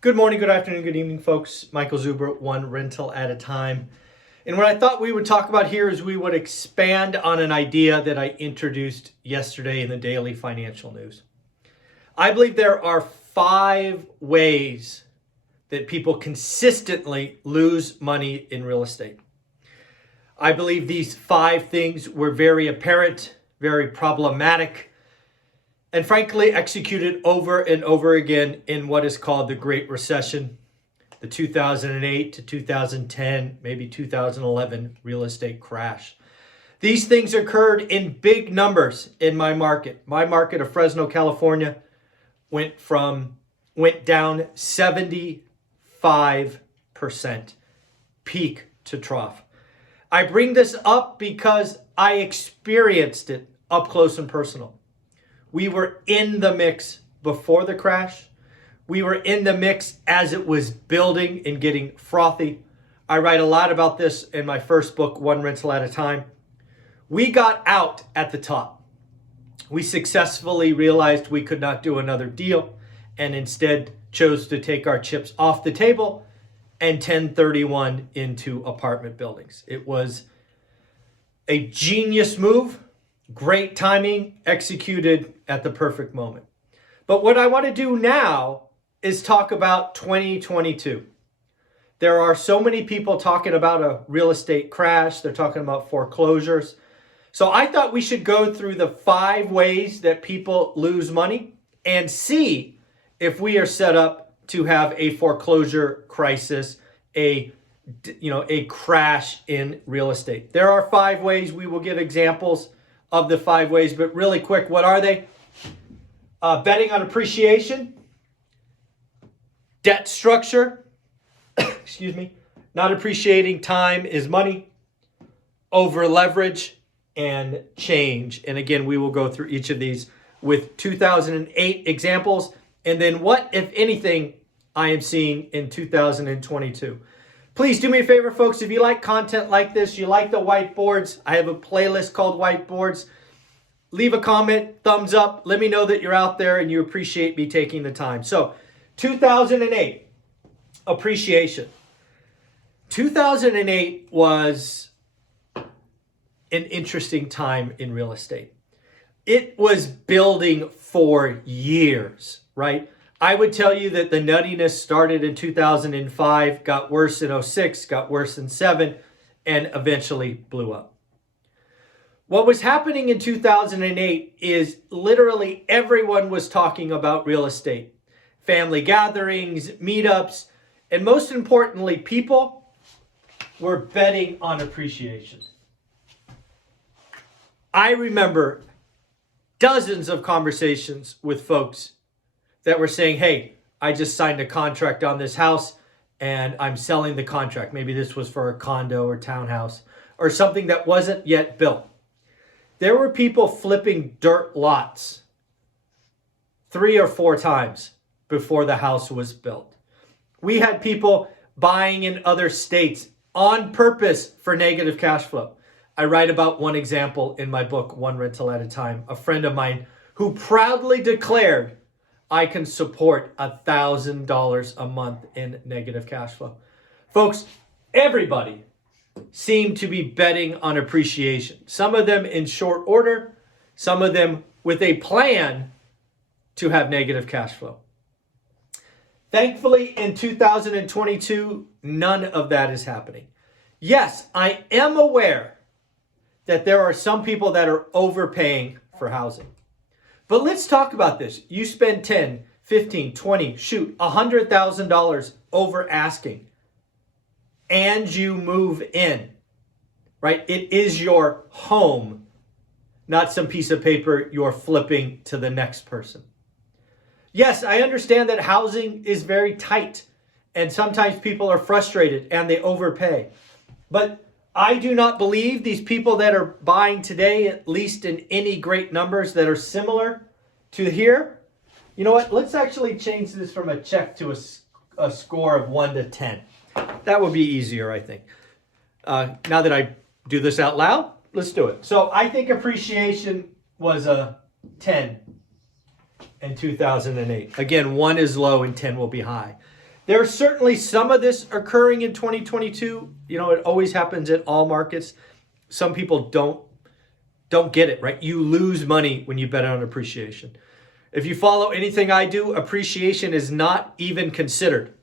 Good morning, good afternoon, good evening, folks. Michael Zuber, one rental at a time. And what I thought we would talk about here is we would expand on an idea that I introduced yesterday in the daily financial news. I believe there are 5 ways that people consistently lose money in real estate. I believe these 5 things were very apparent, very problematic, and frankly executed over and over again in what is called the Great Recession, the 2008 to 2010, maybe 2011 real estate crash. These things occurred in big numbers in my market. My market of Fresno, California went down 75%, peak to trough. I bring this up because I experienced it up close and personal. We were in the mix before the crash. We were in the mix as it was building and getting frothy. I write a lot about this in my first book, One Rental at a Time. We got out at the top. We successfully realized we could not do another deal and instead chose to take our chips off the table and 1031 into apartment buildings. It was a genius move. Great timing, executed at the perfect moment. But what I want to do now is talk about 2022. There are so many people talking about a real estate crash. They're talking about foreclosures. So I thought we should go through the 5 ways that people lose money and see if we are set up to have a foreclosure crisis, a crash in real estate. There are 5 ways. We will give examples of the 5 ways, but really quick, what are they? Betting on appreciation, debt structure, excuse me, not appreciating time is money, over leverage, and change. And again, we will go through each of these with 2008 examples, and then what, if anything, I am seeing in 2022. Please do me a favor, folks. If you like content like this, you like the whiteboards, I have a playlist called Whiteboards. Leave a comment, thumbs up. Let me know that you're out there and you appreciate me taking the time. So, 2008, appreciation. 2008 was an interesting time in real estate. It was building for years, right? I would tell you that the nuttiness started in 2005, got worse in 06, got worse in 7, and eventually blew up. What was happening in 2008 is literally everyone was talking about real estate. Family gatherings, meetups, and most importantly, people were betting on appreciation. I remember dozens of conversations with folks that were saying, hey, I just signed a contract on this house and I'm selling the contract. Maybe this was for a condo or townhouse or something that wasn't yet built. There were people flipping dirt lots 3 or 4 times before the house was built. We had people buying in other states on purpose for negative cash flow. I write about one example in my book, One Rental at a Time. A friend of mine who proudly declared, I can support $1,000 a month in negative cash flow. Folks, everybody seemed to be betting on appreciation. Some of them in short order, some of them with a plan to have negative cash flow. Thankfully, in 2022, none of that is happening. Yes, I am aware that there are some people that are overpaying for housing. But let's talk about this. You spend 10, 15, 20, $100,000 over asking, and you move in, right? It is your home, not some piece of paper you're flipping to the next person. Yes, I understand that housing is very tight, and sometimes people are frustrated and they overpay. But I do not believe these people that are buying today, at least in any great numbers that are similar to here. You know what? Let's actually change this from a check to a score of 1 to 10. That would be easier, I think. Now that I do this out loud, let's do it. So I think appreciation was a 10 in 2008. Again, 1 is low and 10 will be high. There's certainly some of this occurring in 2022. You know, it always happens in all markets. Some people don't get it, right? You lose money when you bet on appreciation. If you follow anything I do, appreciation is not even considered.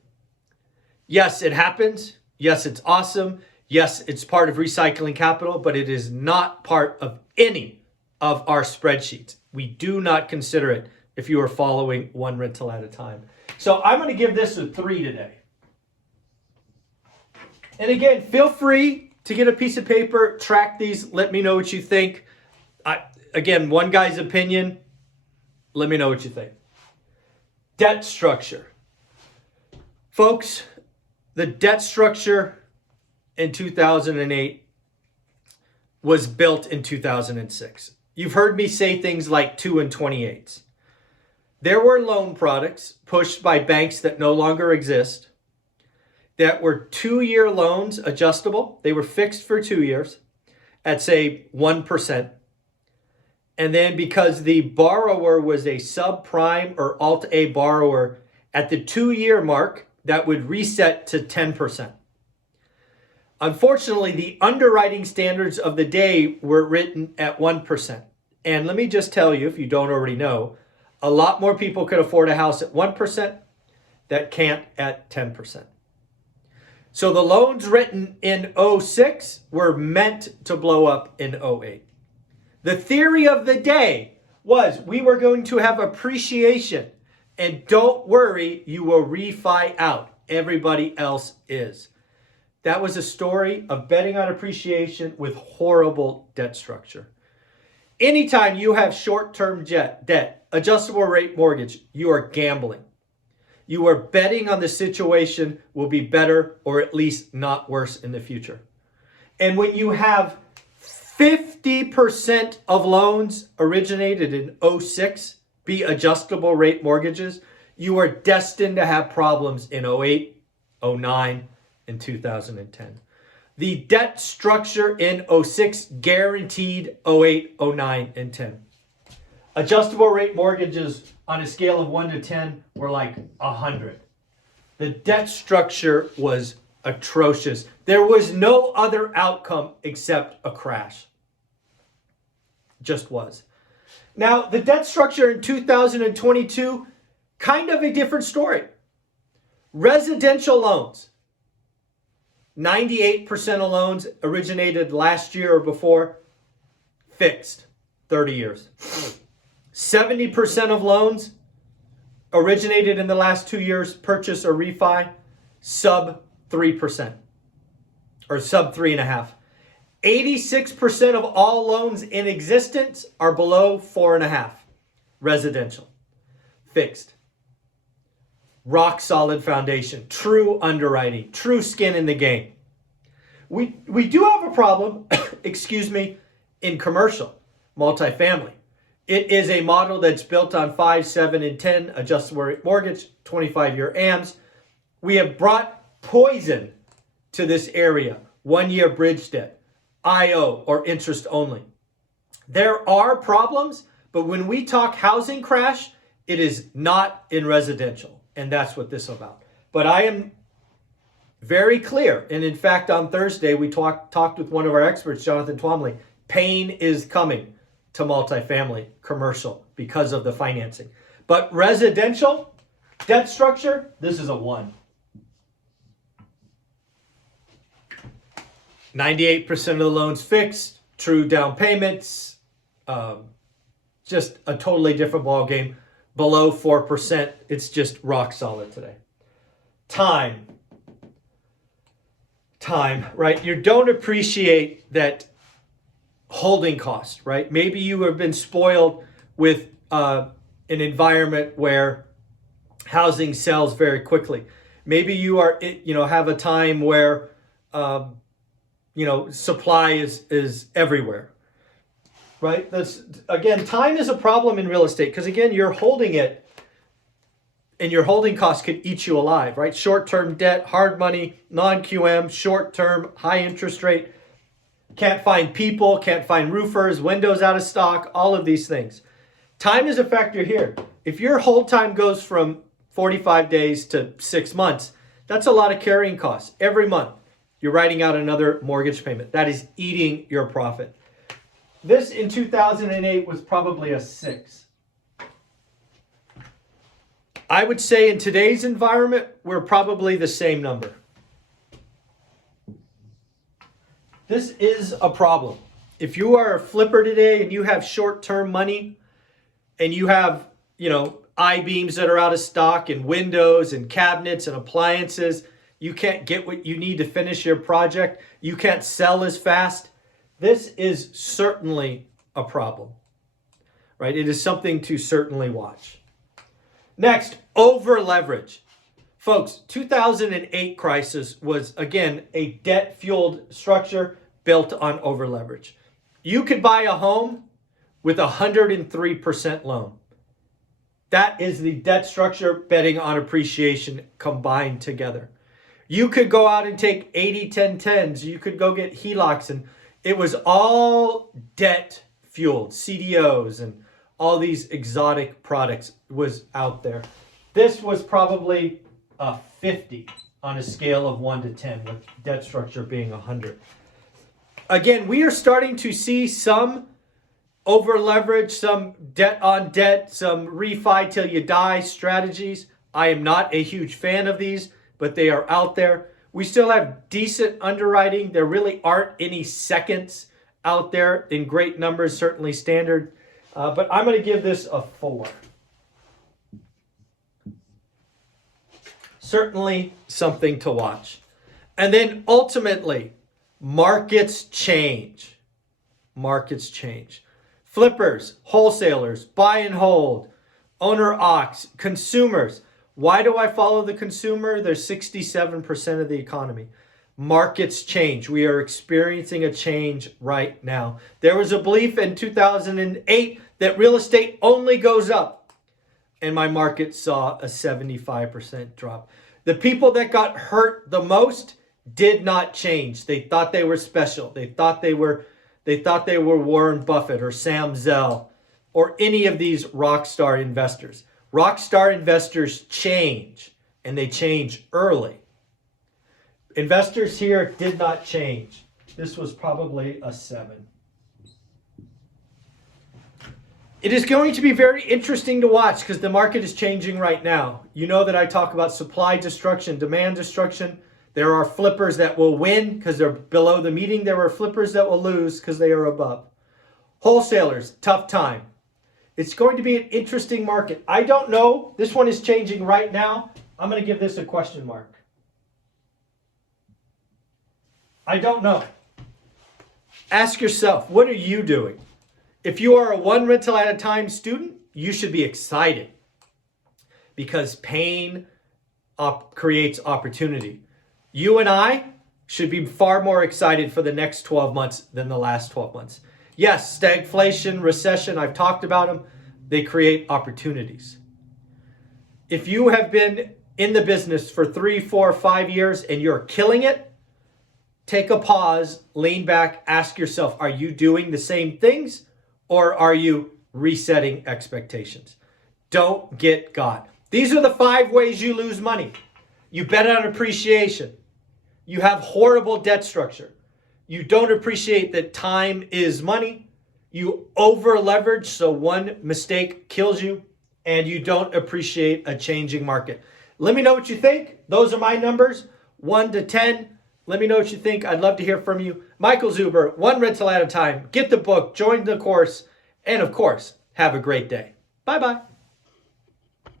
Yes, it happens. Yes, it's awesome. Yes, it's part of recycling capital, but it is not part of any of our spreadsheets. We do not consider it if you are following one rental at a time. So I'm going to give this a 3 today. And again, feel free to get a piece of paper, track these, let me know what you think. Again, one guy's opinion, let me know what you think. Debt structure. Folks, the debt structure in 2008 was built in 2006. You've heard me say things like 2 and 28s. There were loan products pushed by banks that no longer exist that were 2-year loans, adjustable. They were fixed for 2 years at, say, 1%. And then because the borrower was a subprime or Alt-A borrower, at the 2-year mark, that would reset to 10%. Unfortunately, the underwriting standards of the day were written at 1%. And let me just tell you, if you don't already know, a lot more people could afford a house at 1% that can't at 10%. So the loans written in 06 were meant to blow up in 08. The theory of the day was we were going to have appreciation. And don't worry, you will refi out. Everybody else is. That was a story of betting on appreciation with horrible debt structure. Anytime you have short-term debt, adjustable rate mortgage, you are gambling. You are betting on the situation will be better or at least not worse in the future. And when you have 50% of loans originated in 06 be adjustable rate mortgages, you are destined to have problems in 08, 09, and 2010. The debt structure in 06 guaranteed 08, 09, and 10. Adjustable rate mortgages on a scale of 1 to 10 were like 100. The debt structure was atrocious. There was no other outcome except a crash. Just was. Now, the debt structure in 2022, kind of a different story. Residential loans. 98% of loans originated last year or before, fixed, 30 years. 70% of loans originated in the last 2 years, purchase or refi, sub 3% or sub 3.5%. 86% of all loans in existence are below 4.5%. Residential, fixed. Rock solid foundation, true underwriting, true skin in the game. We do have a problem, in commercial, multifamily. It is a model that's built on 5, 7, and 10 adjustable rate mortgage, 25-year AMs. We have brought poison to this area, 1-year bridge debt, IO or interest only. There are problems, but when we talk housing crash, it is not in residential. And that's what this is about. But I am very clear. And in fact, on Thursday, we talked with one of our experts, Jonathan Twomley. Pain is coming to multifamily, commercial, because of the financing. But residential, debt structure, this is a 1. 98% of the loans fixed, true down payments, just a totally different ball game. Below 4%, it's just rock solid today. Time, right? You don't appreciate that holding cost, right? Maybe you have been spoiled with an environment where housing sells very quickly. Maybe you are, have a time where, supply is everywhere. Right? Again, time is a problem in real estate because, again, you're holding it and your holding costs could eat you alive, right? Short-term debt, hard money, non-QM, short-term, high interest rate. Can't find people, can't find roofers, windows out of stock, all of these things. Time is a factor here. If your hold time goes from 45 days to 6 months, That's a lot of carrying costs. Every month, you're writing out another mortgage payment. That is eating your profit. This in 2008 was probably a 6. I would say in today's environment, we're probably the same number. This is a problem. If you are a flipper today and you have short-term money and you have, I-beams that are out of stock and windows and cabinets and appliances, you can't get what you need to finish your project, you can't sell as fast, this is certainly a problem, right? It is something to certainly watch. Next, over leverage. Folks, 2008 crisis was, again, a debt-fueled structure built on over leverage. You could buy a home with 103% loan. That is the debt structure betting on appreciation combined together. You could go out and take 80-10-10s. You could go get HELOCs, and it was all debt-fueled, CDOs, and all these exotic products was out there. This was probably a 50 on a scale of 1 to 10, with debt structure being 100. Again, we are starting to see some over leverage, some debt on debt, some refi till you die strategies. I am not a huge fan of these, but they are out there. We still have decent underwriting. There really aren't any seconds out there in great numbers, certainly standard. But I'm going to give this a 4. Certainly something to watch. And then ultimately, markets change. Markets change. Flippers, wholesalers, buy and hold, owner-occs, consumers. Why do I follow the consumer? They're 67% of the economy. Markets change. We are experiencing a change right now. There was a belief in 2008 that real estate only goes up, and my market saw a 75% drop. The people that got hurt the most did not change. They thought they were special. They thought they were Warren Buffett or Sam Zell or any of these rock star investors. Rock star investors change, and they change early. Investors here did not change. This was probably a 7. It is going to be very interesting to watch because the market is changing right now. You know that I talk about supply destruction, demand destruction. There are flippers that will win because they're below the median. There are flippers that will lose because they are above. Wholesalers, tough time. It's going to be an interesting market. I don't know. This one is changing right now. I'm going to give this a question mark. I don't know. Ask yourself, what are you doing? If you are a one rental at a time student, you should be excited because pain creates opportunity. You and I should be far more excited for the next 12 months than the last 12 months. Yes, stagflation, recession, I've talked about them. They create opportunities. If you have been in the business for 3, 4, 5 years and you're killing it, take a pause, lean back, ask yourself, are you doing the same things or are you resetting expectations? Don't get got. These are the 5 ways you lose money. You bet on appreciation. You have horrible debt structure. You don't appreciate that time is money. You over leverage, so one mistake kills you, and you don't appreciate a changing market. Let me know what you think. Those are my numbers, 1 to 10. Let me know what you think. I'd love to hear from you. Michael Zuber, one rental at a time. Get the book, join the course, and of course, have a great day. Bye-bye.